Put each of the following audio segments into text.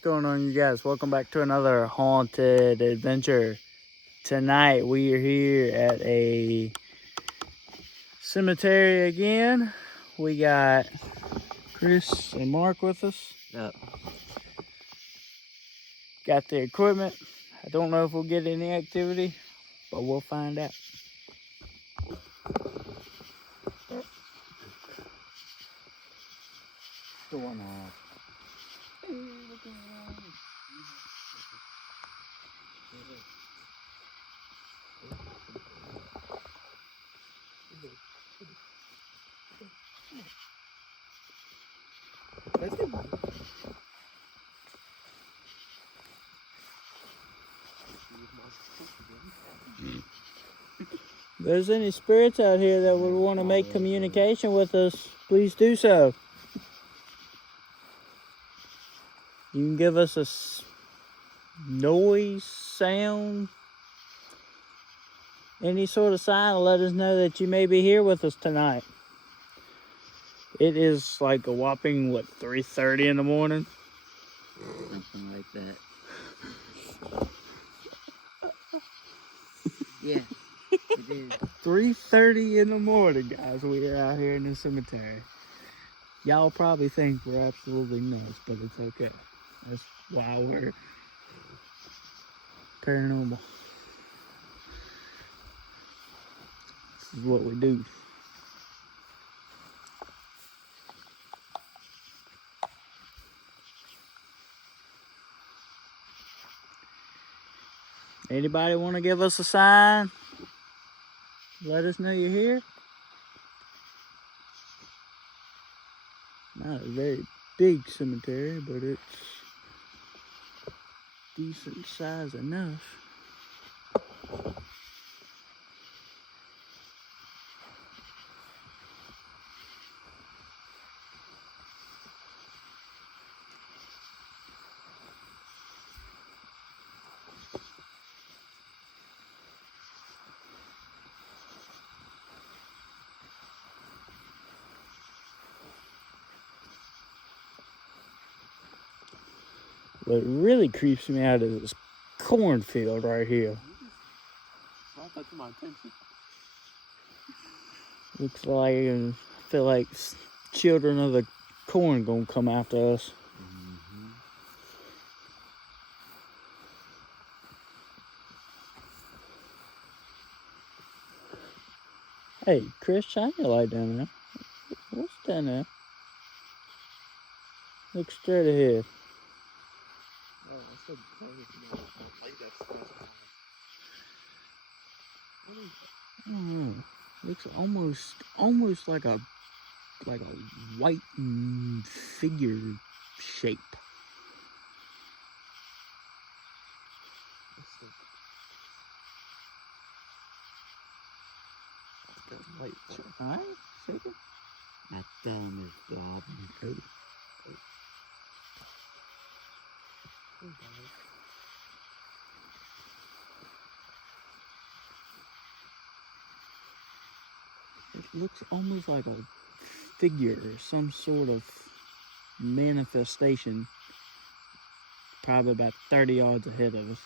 What's going on, you guys? Welcome back to another haunted adventure. Tonight we are here at a cemetery again. We got Chris and Mark with us. Yep. Got the equipment. I don't know if we'll get any activity, but we'll find out. Going off. If there's any spirits out here that would want to make communication with us, please do so. You can give us a noise, sound, any sort of sign to let us know that you may be here with us tonight. It is like a whopping, 3:30 in the morning? Something like that. Yeah, it is. 3:30 in the morning, guys. We are out here in the cemetery. Y'all probably think we're absolutely nuts, but it's okay. That's why we're paranormal. This is what we do. Anybody want to give us a sign? Let us know you're here. Not a very big cemetery, but it's decent size enough. What really creeps me out is this cornfield right here. Brought that to my attention. Looks like, I feel like children of the corn gonna come after us. Hey, Chris, shine your light down there. What's down there? Look straight ahead. Oh, I said don't like that stuff. I don't know. Looks almost like a white figure shape. That light show. Alright, shake it. My thumb is blobbing. It looks almost like a figure, some sort of manifestation, probably about 30 yards ahead of us.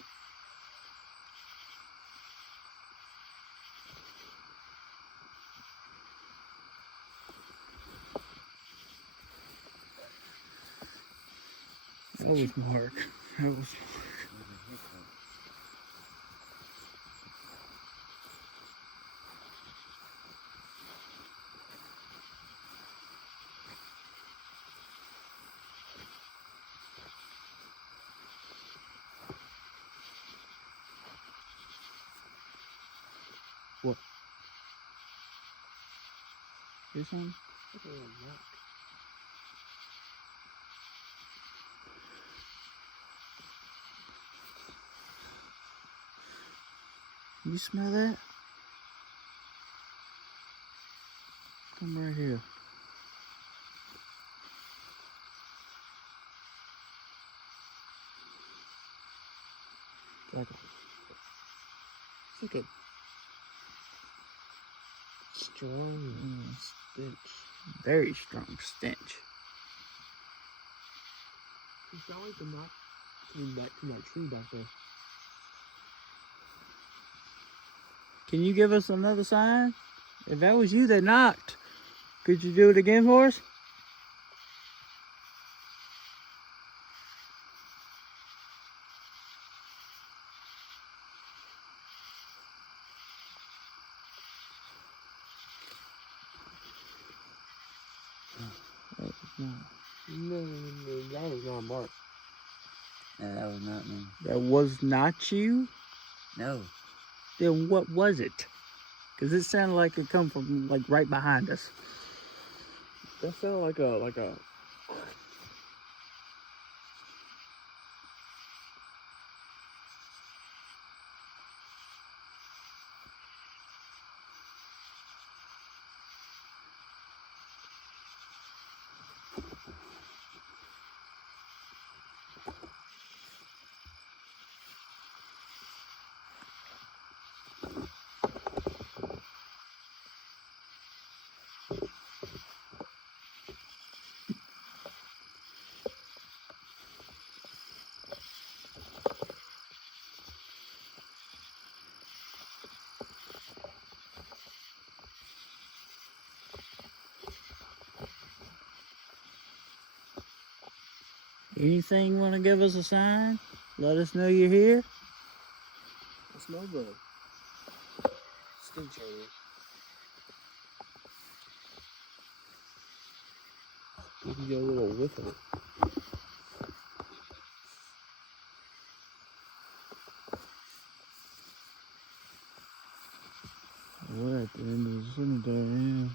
That was Mark. That was Mark. What? This one? You smell that? Come right here. It's like a strong stench. Very strong stench. Is that like the knock Too much tree back there. Can you give us another sign? If that was you that knocked, could you do it again for us? No, that was not Mark. No, that was not me. That was not you? No. Then what was it? Because it sounded like it come from like right behind us. That sounded like a. Anything want to give us a sign? Let us know you're here. I smell the skin change. You can get a little whiff of it. We're at the end of the cemetery.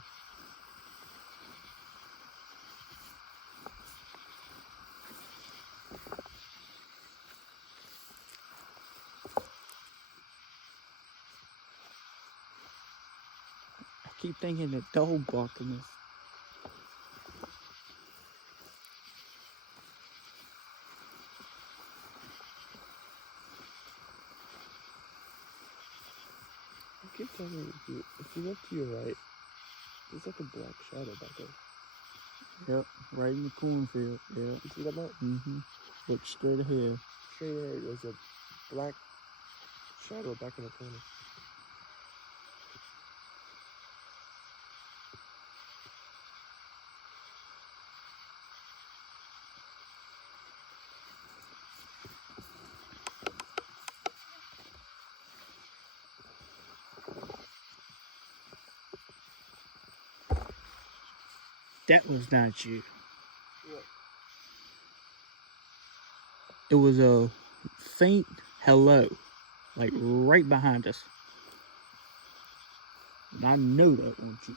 I keep thinking that dog barking is. I keep telling you, if you look to your right, there's like a black shadow back there. Yep, right in the cornfield. Yep. You see that, Mark? Mm-hmm. Look straight ahead. Straight ahead, there's a black shadow back in the corner. That was not you. What? It was a faint hello, like right behind us. And I know that wasn't you.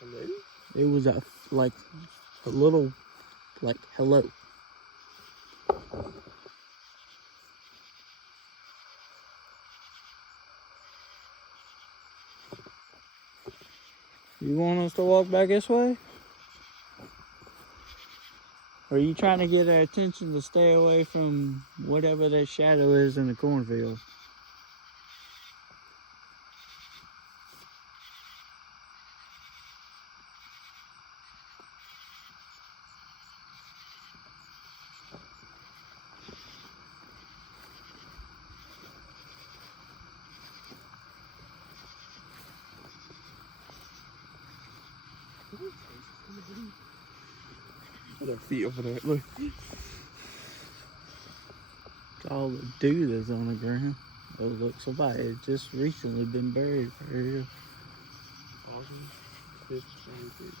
Hello? It was a little like hello. You want us to walk back this way? Or are you trying to get our attention to stay away from whatever that shadow is in the cornfield? Their feet over there. Look. It's all the dew that's on the ground. Oh, look, somebody had just recently been buried right here. Awesome. Fish, shiny fish.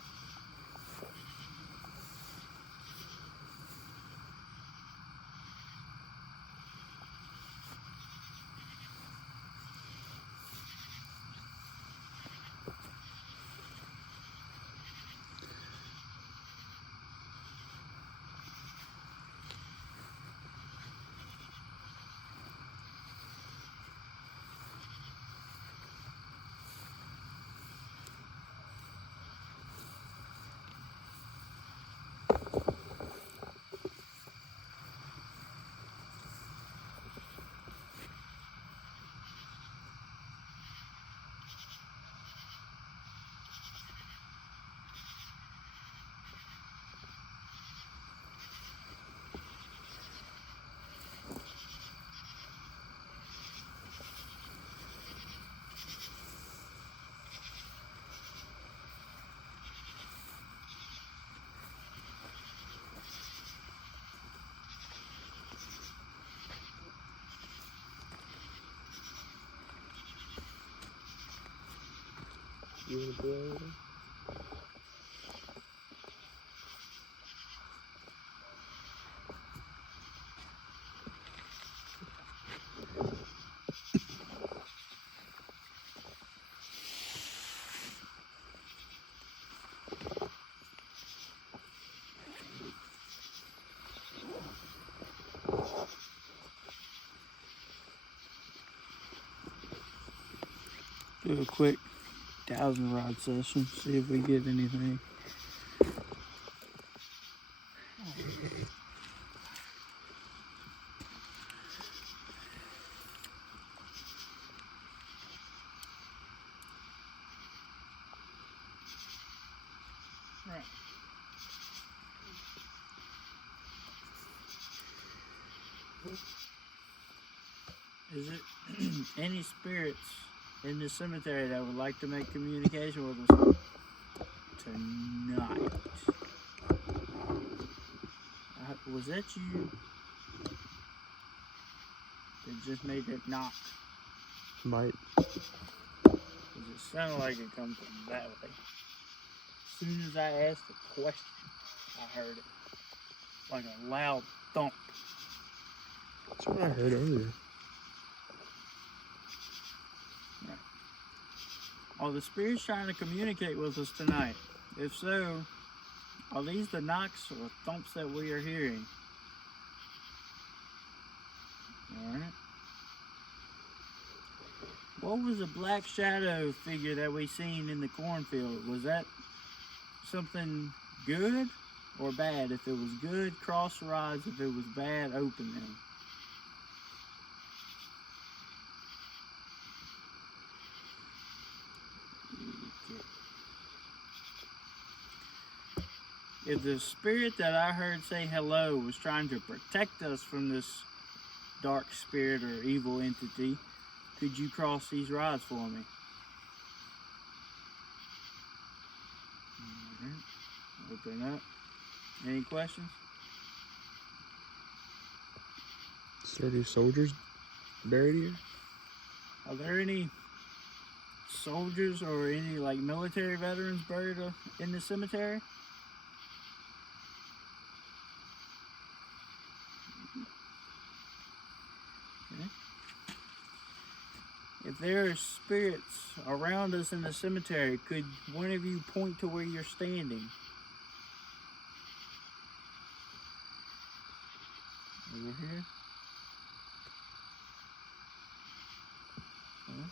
You want to go over there? Do a quick dowsing rod session, see if we get anything. Right. Is it any spirits in the cemetery that would like to make communication with us tonight? Was that you that just made that knock? Might. 'Cause it sounded like it come from that way. As soon as I asked the question, I heard it. Like a loud thump. That's what I heard earlier. Right. Are the spirits trying to communicate with us tonight? If so, are these the knocks or thumps that we are hearing? Alright. What was the black shadow figure that we seen in the cornfield? Was that something good or bad? If it was good, cross the rods. If it was bad, open them. If the spirit that I heard say hello was trying to protect us from this dark spirit or evil entity, could you cross these rods for me? Alright. Open up. Any questions? Is there any soldiers buried here? Are there any soldiers or any like military veterans buried in the cemetery? Okay. If there are spirits around us in the cemetery, could one of you point to where you're standing? Over here? Okay.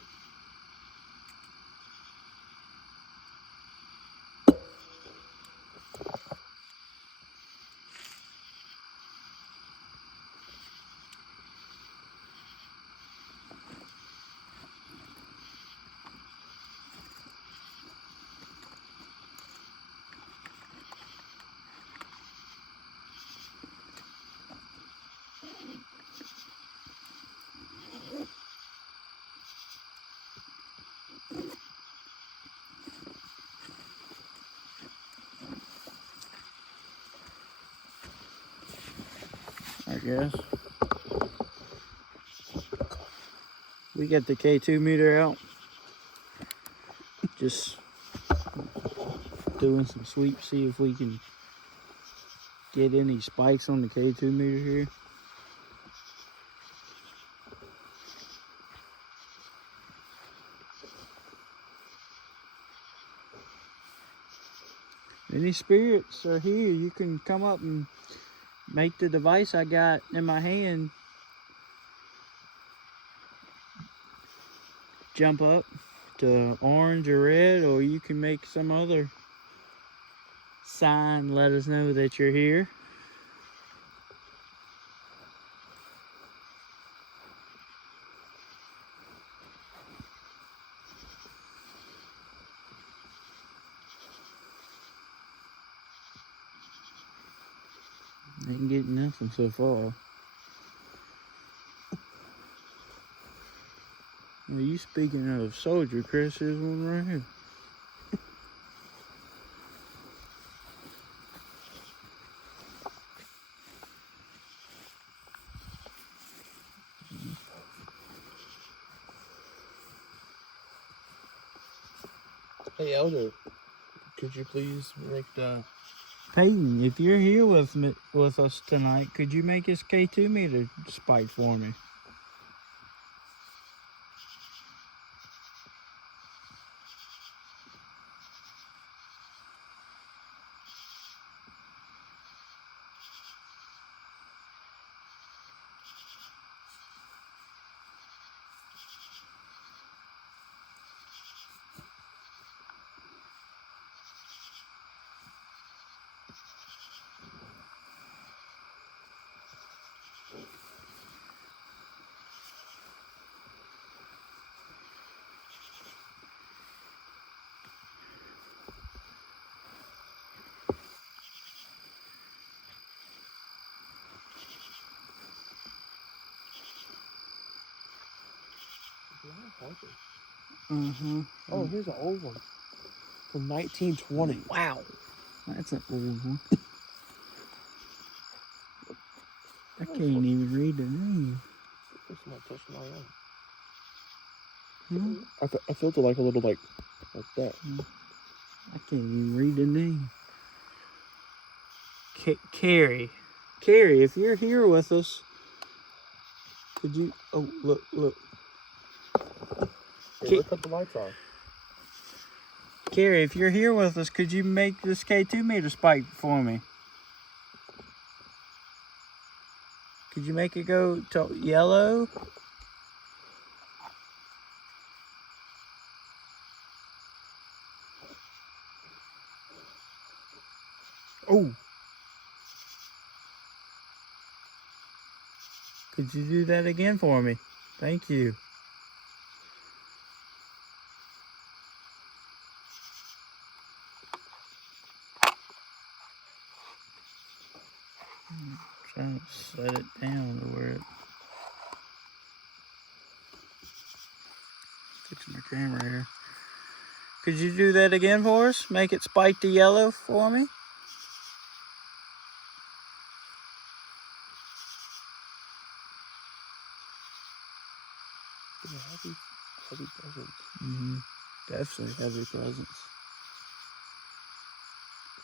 I guess. We got the K2 meter out. Just doing some sweeps, see if we can get any spikes on the K2 meter here. Any spirits are here, you can come up and make the device I got in my hand jump up to orange or red, or you can make some other sign, let us know that you're here. Ain't getting nothing so far. Well, you speaking of soldier, Chris, there's one right here. Hey, Elder, could you please make the... Peyton, if you're here with us tonight, could you make this K2 meter spike for me? Oh, here's an old one. From 1920. Wow. That's an old one. I can't even read the name. It's not touching my own. Hmm? I felt it like a little like that. I can't even read the name. Carrie. Carrie, if you're here with us, could you... Oh, look. Hey, let's cut the lights off. Carrie, if you're here with us, could you make this K2 meter spike for me? Could you make it go to yellow? Oh! Could you do that again for me? Thank you. I'm trying to set it down to where it... Fix my camera here. Could you do that again for us? Make it spike to yellow for me? Heavy presence. Definitely heavy presence.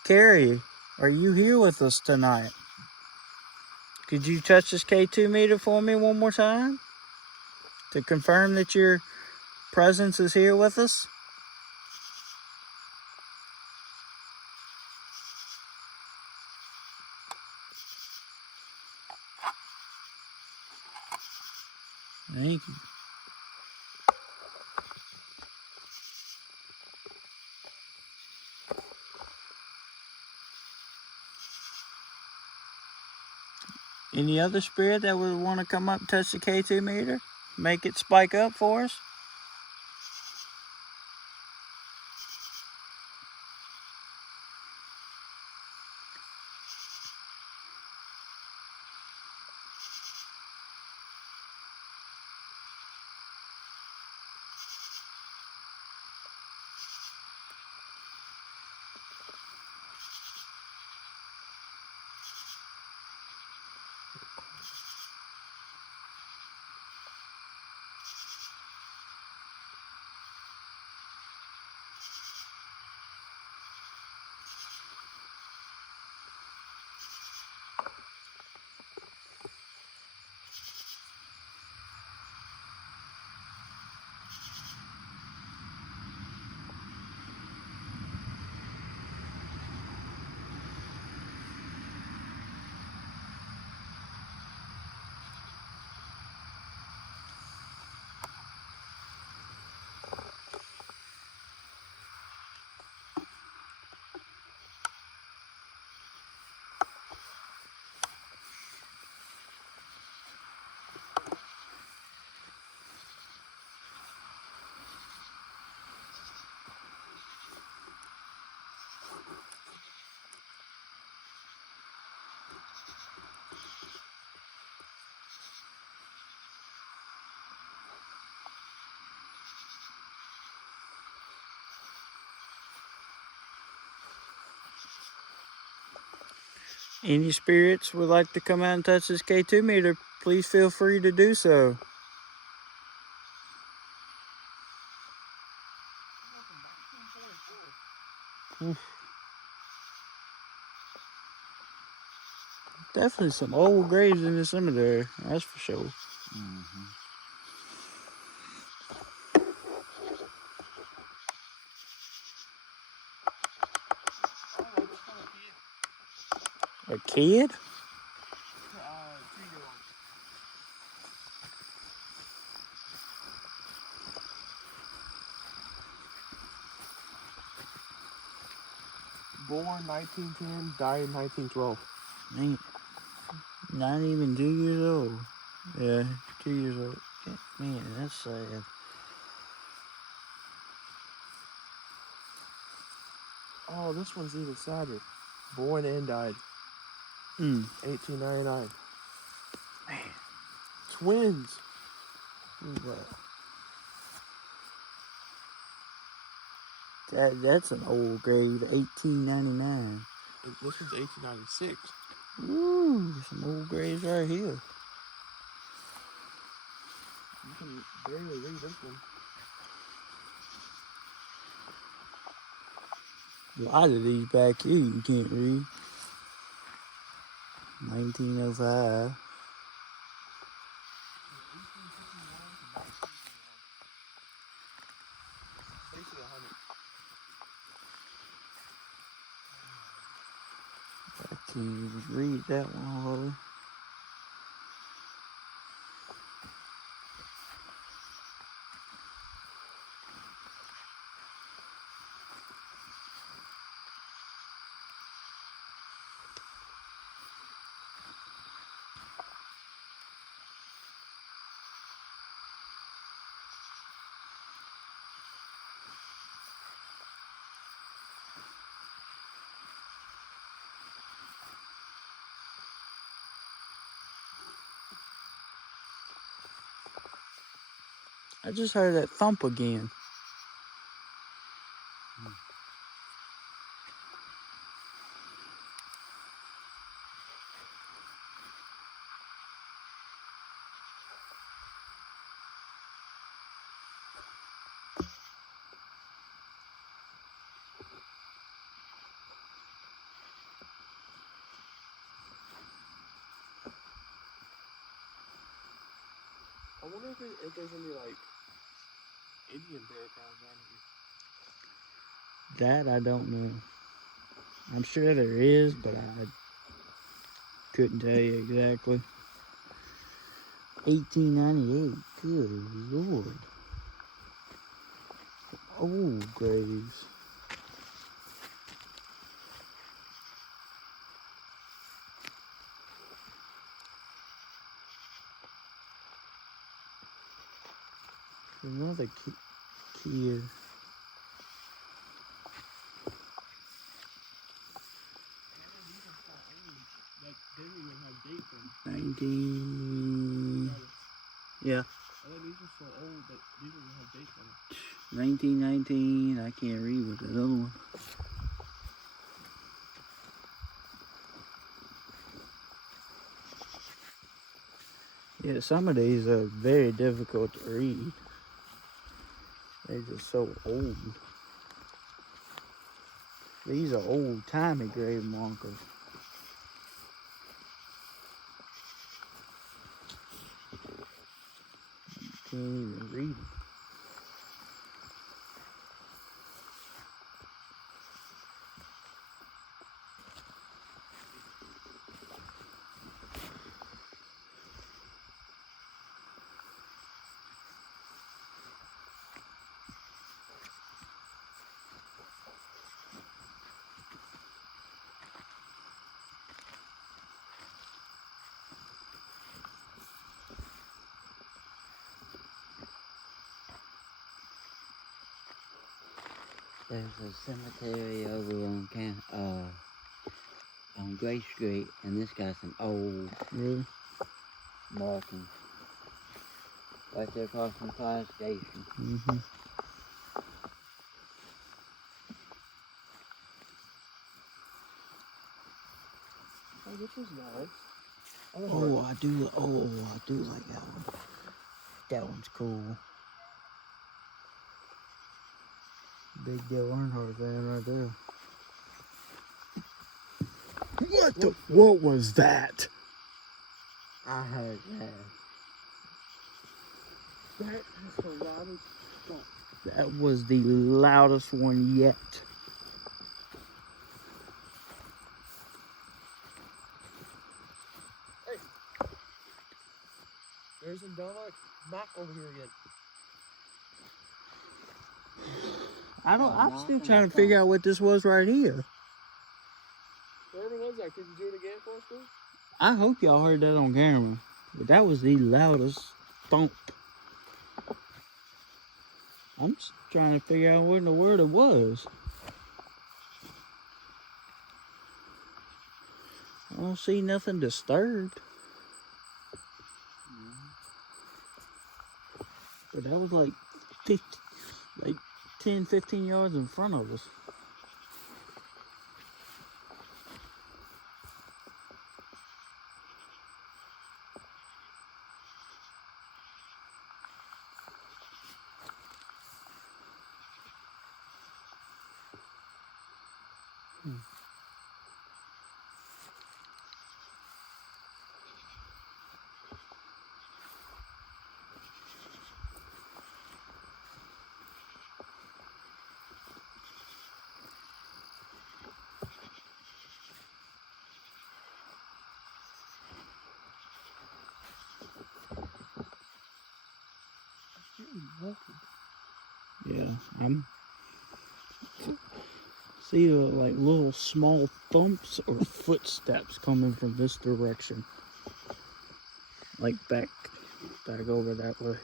Carrie, are you here with us tonight? Could you touch this K2 meter for me one more time? To confirm that your presence is here with us? Thank you. Any other spirit that would want to come up and touch the K2 meter? Make it spike up for us? Any spirits would like to come out and touch this K2 meter, please feel free to do so. Definitely some old graves in the cemetery, that's for sure. Mm-hmm. A kid? 2-year-old. Born 1910, died 1912. Ain't not even 2 years old. Yeah, 2 years old. Man, that's sad. Oh, this one's even sadder. Born and died. 1899. Man, Twins. that's an old grave, 1899. This one's 1896. Ooh, some old graves right here. You can barely read this one. A lot of these back here you can't read. 1905. Basically 100. I can't even read that one hardly. I just heard that thump again. I wonder if there's any, like, Indian burial grounds around here. That I don't know. I'm sure there is, but I couldn't tell you exactly. 1898. Good Lord. Old graves. Another kid. Like, they didn't even have dates on 19. Yeah. these are so old that these don't even have dates on them. 1919. I can't read with that other one. Yeah, some of these are very difficult to read. They're just so old. These are old-timey grave markers. Can't even read them. There's a cemetery over on Gray Street, and this got some old Really? markings. Right there across from the fire station. Mm-hmm. Oh, this was nice. Oh, I do like that one. That one's cool. Big Dale Earnhardt fan right there. What was that? I heard that. That is the loudest thump. That was the loudest one yet. There's a dog knock over here again. I'm still trying to figure out what this was right here. Wherever was that? Could you do it again for us, please? I hope y'all heard that on camera. But that was the loudest thump. I'm just trying to figure out what in the world it was. I don't see nothing disturbed. But that was like 10, 15 yards in front of us. Yeah, I'm see like little small thumps or footsteps coming from this direction, like back over that way.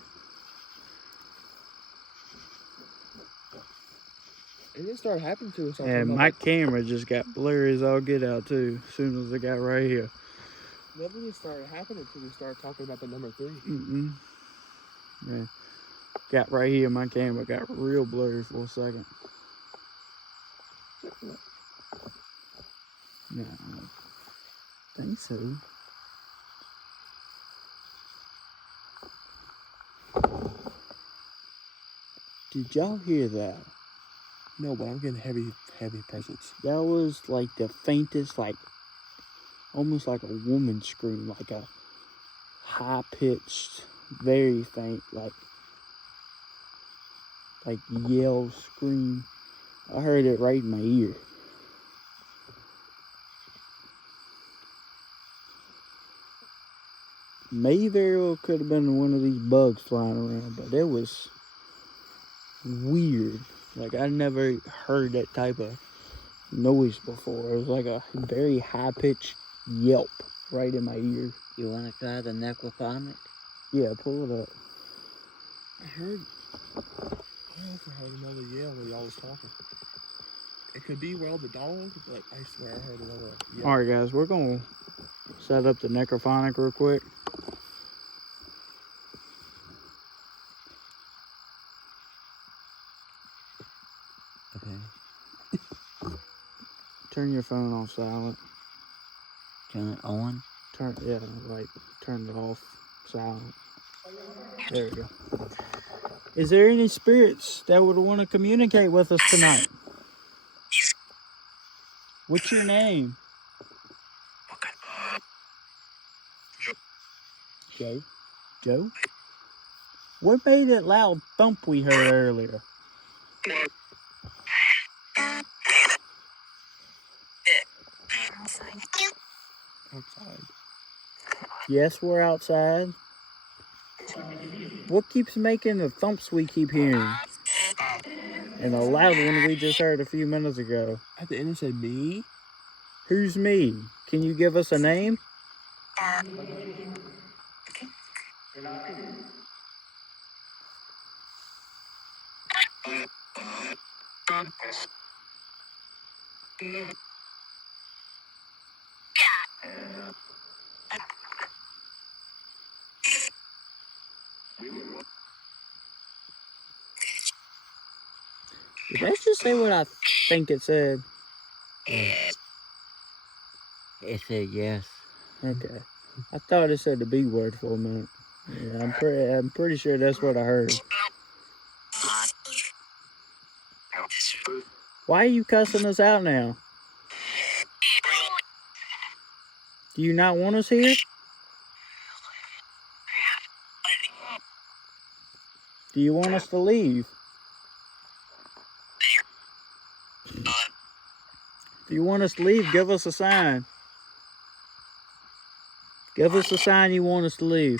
It didn't start happening to us. And my camera just got blurry as all get out too. As soon as I got right here. Nothing started happening until we started talking about the number 3. Yeah. Got right here, my camera got real blurry for a second. No, I don't think so. Did y'all hear that? No, but I'm getting heavy presence. That was like the faintest, like almost like a woman scream, like a high-pitched, very faint, like yell scream. I heard it right in my ear. May very well could have been one of these bugs flying around, but it was weird. Like I never heard that type of noise before. It was like a very high-pitched yelp right in my ear. You want to try the necrophonic? Yeah, pull it up. I also heard another yell when y'all was talking. It could be the dog, but I swear I heard another yell. Alright guys, we're going to set up the necrophonic real quick. Okay. Turn your phone on silent. Turn it on? Turn it off silent. There we go. Is there any spirits that would want to communicate with us tonight? What's your name? Joe. Joe? What made that loud thump we heard earlier? Outside. Yes, we're outside. What keeps making the thumps we keep hearing? And the loud one we just heard a few minutes ago. At the end it said me. Who's me? Can you give us a name? Did that just say what I think it said? It said yes. Okay. I thought it said the B word for a minute. Yeah, I'm pretty sure that's what I heard. Why are you cussing us out now? Do you not want us here? Do you want us to leave? If you want us to leave, give us a sign. Give us a sign you want us to leave.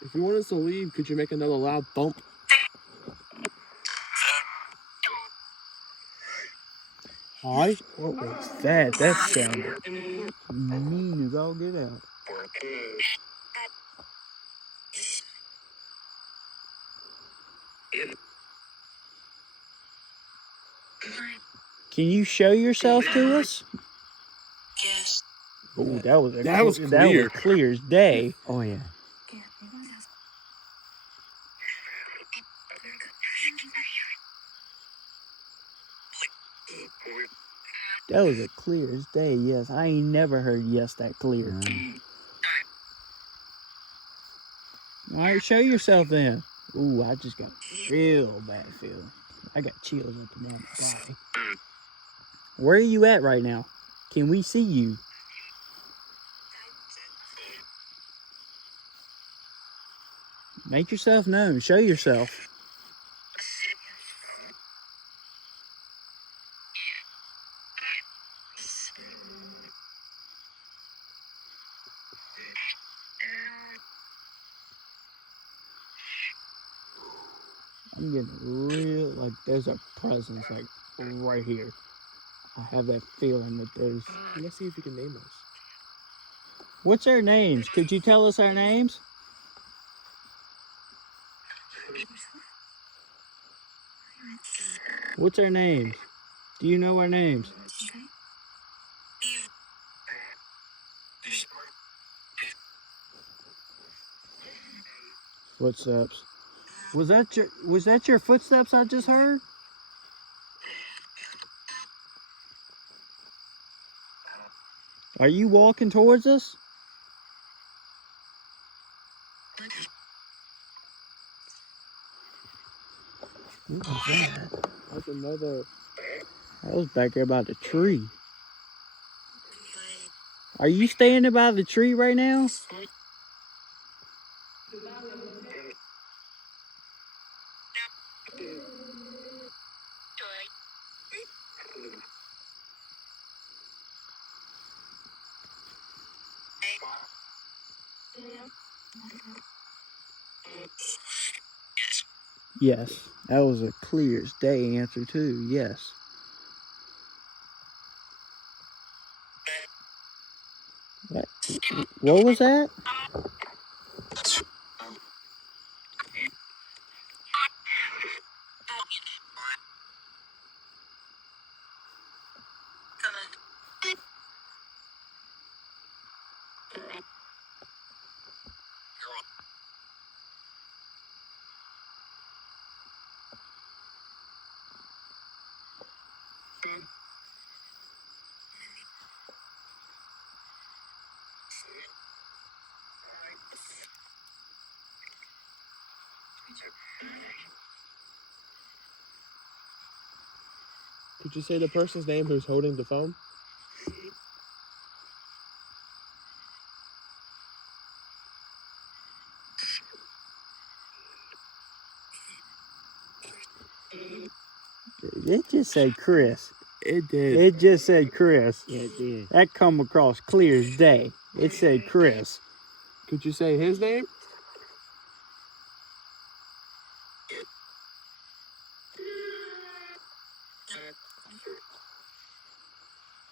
If you want us to leave, could you make another loud thump? Hi? What was that? That sounded mean as all get out. Can you show yourself to us? Oh, that was clear. That was clear as day. Oh yeah. That was a clear as day. Yes, I ain't never heard yes that clear. All right, show yourself then. Ooh, I just got a real bad feeling. I got chills up and down my body. Where are you at right now? Can we see you? Make yourself known. Show yourself. I'm getting real, like there's a presence like right here. I have that feeling that there's... Let's see if you can name us. What's our names? Could you tell us our names? What's our names? Do you know our names? Footsteps. Was that your footsteps I just heard? Are you walking towards us? What was that? That's another. I was back there by the tree. Are you standing by the tree right now? Yes, that was a clear as day answer too, yes. What was that? Could you say the person's name who's holding the phone? It just said Chris. It did. It just said Chris. Yeah, it did. That come across clear as day. It said Chris. Could you say his name?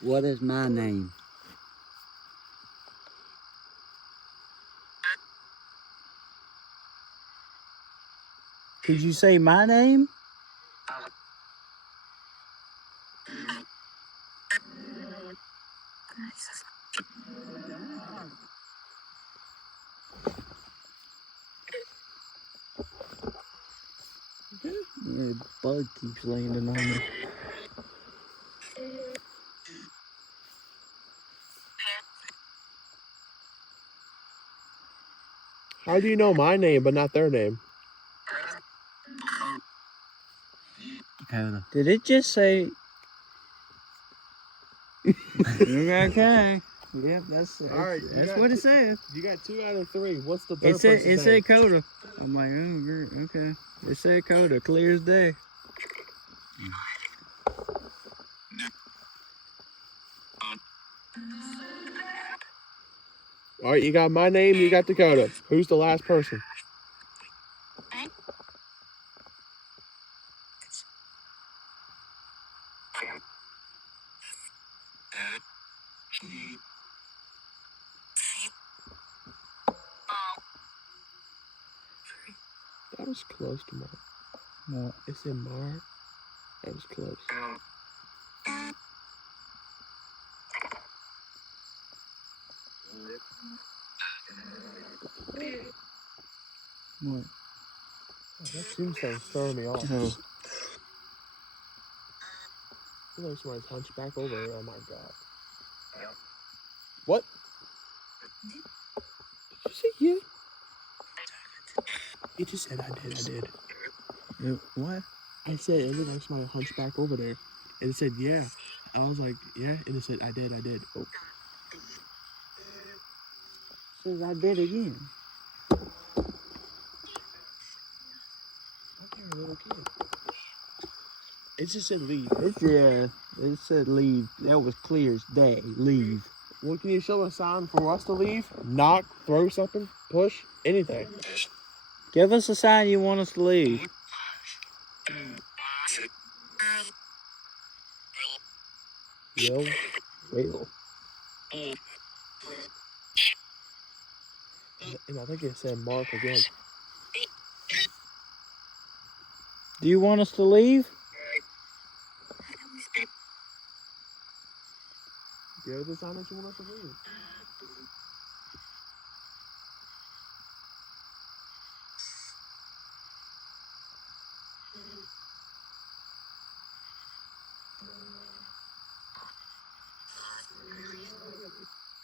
What is my name? Could you say my name? Yeah, bug keeps landing on me. How do you know my name but not their name? Dakota. Did it just say? Okay. Yep, that's All right, that's what it said. You got 2 out of 3. What's the third It said person's it name? said Coda. I'm like, oh, great, okay. It said Coda, clear as day. All right, you got my name, you got Dakota. Who's the last person? That was close to Mark. What? It said Mark. That was close. What? Oh, that tombstone's throwing me off. Oh, I feel like somebody's hunched back over here. Oh my god. What? Did you say yeah? It just said I did. what? I said it looked like somebody hunched back over there. And it said yeah. I was like, yeah, and it said I did. Oh. Says I did again. Okay, little kid. It just said leave. It said leave. That was clear as day. Leave. Well, can you show a sign for us to leave? Knock, throw something, push, anything. Give us a sign you want us to leave. Will. Will. And I think it said Mark again. Do you want us to leave? Give the sign that you want us to leave.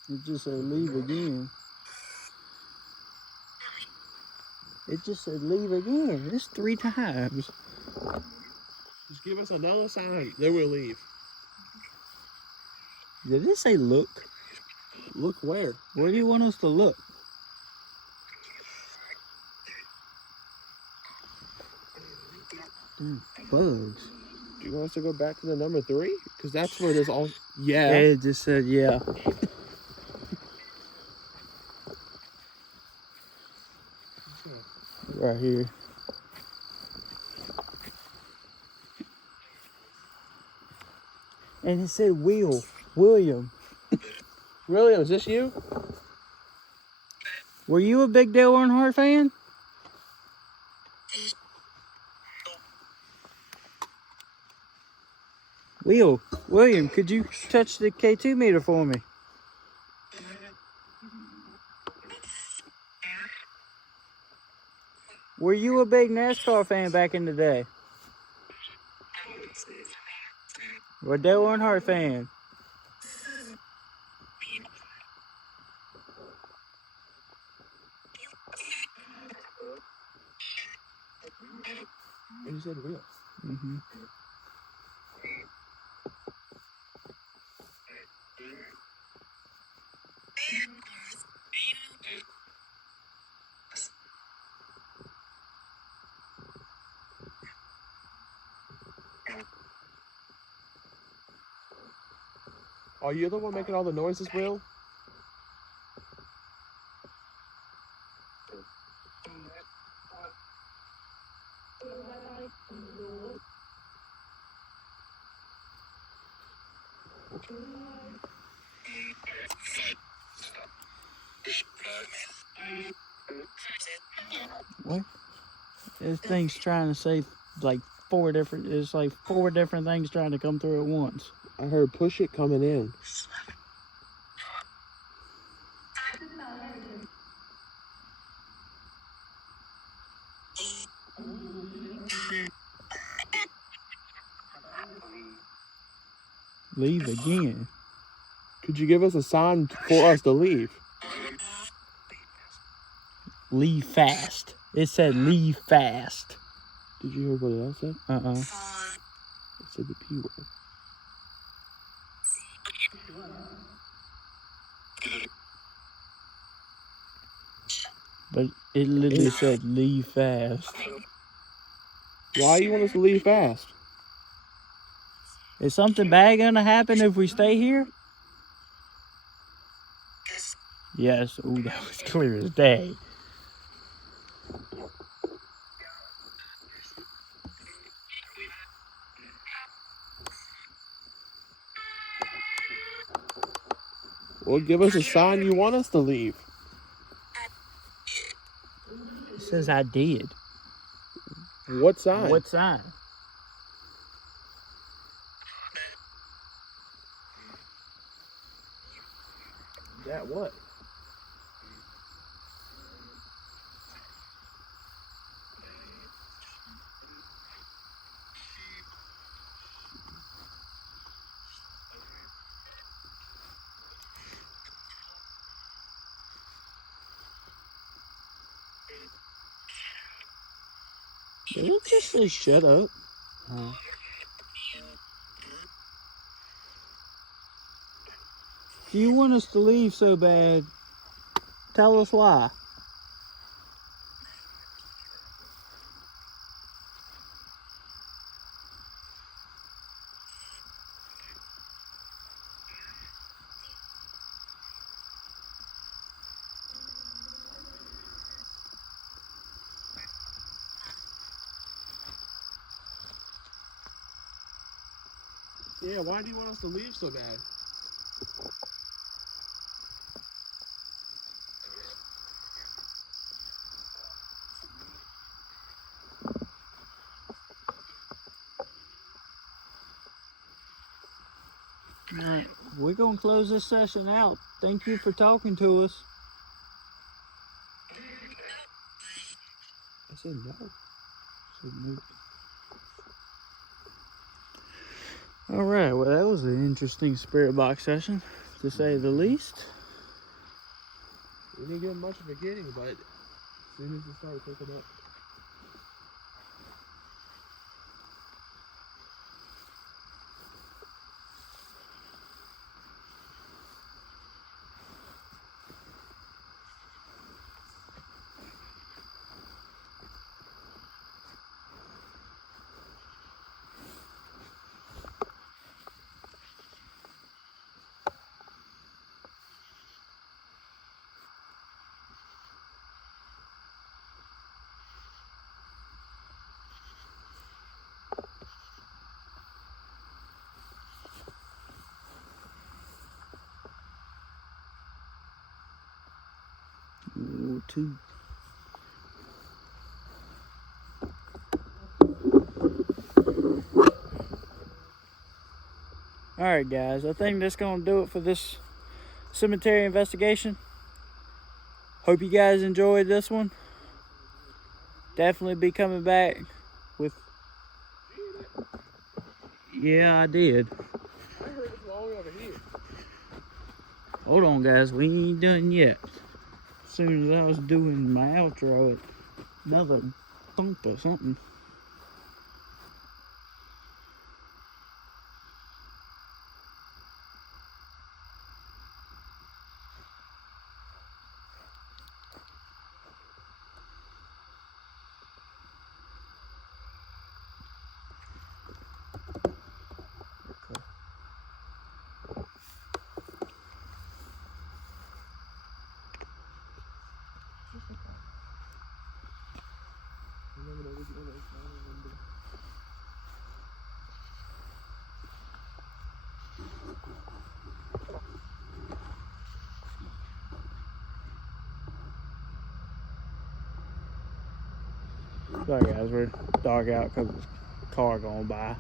It just said leave again. It just said leave again. It's 3 times. Just give us another sign, then we'll leave. Did it say look? Look where? Where do you want us to look? Bugs. Do you want us to go back to the number 3? Because that's where there's all... Yeah. It just said yeah. Right here. And it said William. Really? Was this you? Were you a big Dale Earnhardt fan? William, could you touch the K2 meter for me? Were you a big NASCAR fan back in the day? Or a Dale Earnhardt fan? And you said real. Mm-hmm. Are you the one making all the noises, Will? What? This thing's trying to say like 4 different, it's like 4 different things trying to come through at once. I heard push it coming in. Leave again. Could you give us a sign for us to leave? Leave fast. It said leave fast. Did you hear what else said? It said the P word. But it literally said leave fast. Why you want us to leave fast? Is something bad gonna happen if we stay here? Yes. Ooh, that was clear as day. Well, give us a sign you want us to leave. It says I did. What sign? What sign? That what? Did it just say shut up? If you want us to leave so bad, tell us why. Yeah, why do you want us to leave so bad? Alright, we're gonna close this session out. Thank you for talking to us. I said no. Alright, well that was an interesting spirit box session, to say the least. We didn't get much of a getting, but as soon as it started picking up. Ooh, two. Alright guys, I think that's gonna do it for this cemetery investigation. Hope you guys enjoyed this one. Definitely be coming back with... Yeah, I did. I heard it from all the way over here. Hold on guys, we ain't done yet. As soon as I was doing my outro, another thump or something. Sorry guys, we're dark out because there's a car going by.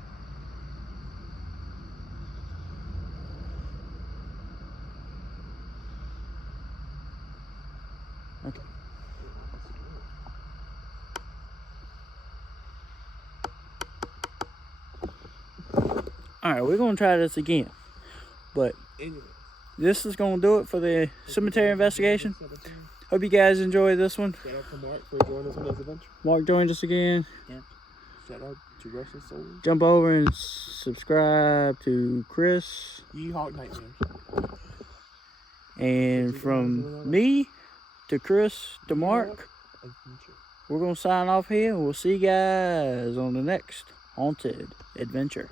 Okay. Alright, we're going to try this again. But Anyway. this is going to do it for the cemetery investigation. Hope you guys enjoyed this one. Shout out to Mark for joining us on this adventure. Mark joined us again. Shout out to Russian Souls. Jump over and subscribe to Chris. Yeehawk Nightmares. And from me to Chris to Mark, Adventure. we're going to sign off here. And we'll see you guys on the next haunted adventure.